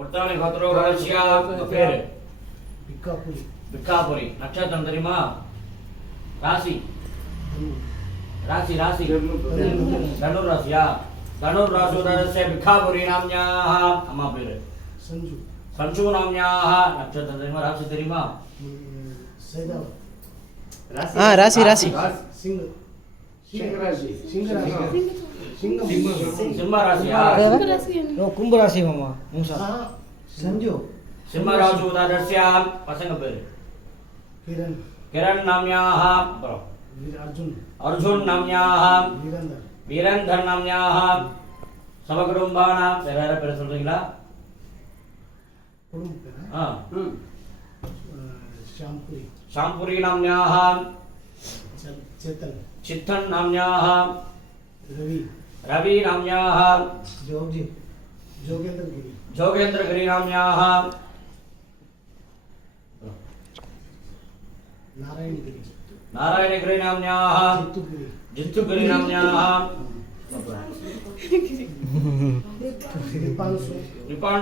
முத்தானை கோத்திரோகரஸ்யா பேரு பிக்காபுரி. பிக்காபுரி. நட்சத்திரம் தெரியுமா? ராசி ராசி ராசி தனுர் ராசியா? தனுர் ராசுரஸ்ய பிக்காபுரி நாம்யாஹ. அம்மா பேரு சஞ்சு. சஞ்சு நாம்யாஹ. நட்சத்திரம் தெரியுமா? ராசி தெரியுமா? சேதாவ. ராசி ராசி சிங்க. சிங்க ராசி. சிங்க ராசி. சிங்கம். சிம்ம ராசியா? கும்ப ராசி மாமா மூசா சஞ்சு. சிம்ம ராசுரஸ்ய பசங்க பேரு கிரண். கிரண் நாம்யாஹ. அப்புறம் அர்ஜுன். அர்ஜுன் நாம்யாஹ. வீரந்தர். வீரந்தர் நாம்யாஹ. சமகுடும்பானா வேற யார பேர் சொல்றீங்களா? குடும்ப. ஷாம்புரி. ஷாம்புரி நாம்யாஹ. சேத்தன். சித்தன் நாம்யாஹ. ரவி. ரவி நாம்யாஹ. ஜோகி. ஜோகேந்திரகிரி. ஜோகேந்திரகிரி நாம்யாஹ. நாராயணகிரி. நாராயணகிரி நாம்யாஹ. சித்துகிரி. जित्तुगिरि नाम्न्याः दीपांशु. निपान